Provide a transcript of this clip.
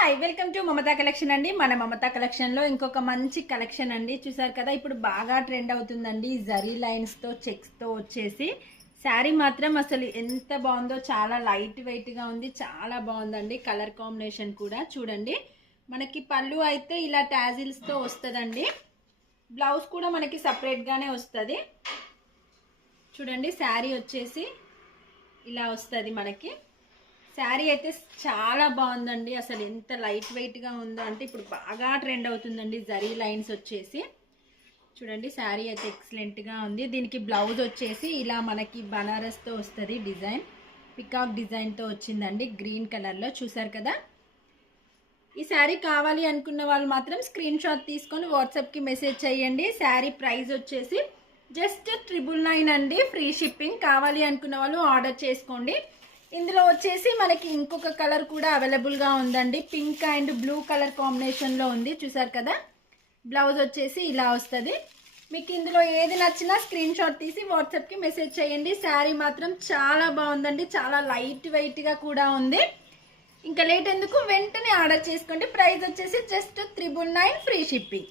Hi welcome to Mamata collection అండి. మన Mamata collection లో ఇంకొక మంచి కలెక్షన్ అండి. చూసారు కదా, ఇప్పుడు బాగా ట్రెండ్ అవుతుందండి జరీ లైన్స్ తో చెక్స్ తో వచ్చేసి శారీ మాత్రం అసలు ఎంత బాగుందో, చాలా లైట్ వెయిట్ గా ఉంది, చాలా బాగుందండి. కలర్ కాంబినేషన్ కూడా చూడండి. మనకి పళ్ళు అయితే ఇలా టాజిల్స్ తో వస్తుందండి. బ్లౌజ్ కూడా మనకి సపరేట్ గానే వస్తుంది. చూడండి, శారీ వచ్చేసి ఇలా వస్తుంది మనకి. శారీ అయితే చాలా బాగుందండి. అసలు ఎంత లైట్ వెయిట్గా ఉందో అంటే ఇప్పుడు బాగా ట్రెండ్ అవుతుందండి జరీ లైన్స్ వచ్చేసి. చూడండి, శారీ అయితే ఎక్సలెంట్గా ఉంది. దీనికి బ్లౌజ్ వచ్చేసి ఇలా మనకి బనారస్తో వస్తుంది. డిజైన్ పికాక్ డిజైన్తో వచ్చిందండి, గ్రీన్ కలర్లో. చూసారు కదా, ఈ శారీ కావాలి అనుకున్న వాళ్ళు మాత్రం స్క్రీన్ షాట్ తీసుకొని వాట్సాప్కి మెసేజ్ చేయండి. శారీ ప్రైస్ వచ్చేసి జస్ట్ 999 అండి, ఫ్రీ షిప్పింగ్. కావాలి అనుకున్న వాళ్ళు ఆర్డర్ చేసుకోండి. ఇందులో వచ్చేసి మనకి ఇంకొక కలర్ కూడా అవైలబుల్గా ఉందండి. పింక్ అండ్ బ్లూ కలర్ కాంబినేషన్లో ఉంది. చూసారు కదా, బ్లౌజ్ వచ్చేసి ఇలా వస్తుంది. మీకు ఇందులో ఏది నచ్చినా స్క్రీన్ షాట్ తీసి వాట్సాప్కి మెసేజ్ చేయండి. శారీ మాత్రం చాలా బాగుందండి, చాలా లైట్ వెయిట్గా కూడా ఉంది. ఇంకా లేట్ ఎందుకు, వెంటనే ఆర్డర్ చేసుకోండి. ప్రైస్ వచ్చేసి జస్ట్ 999, ఫ్రీ షిప్పింగ్.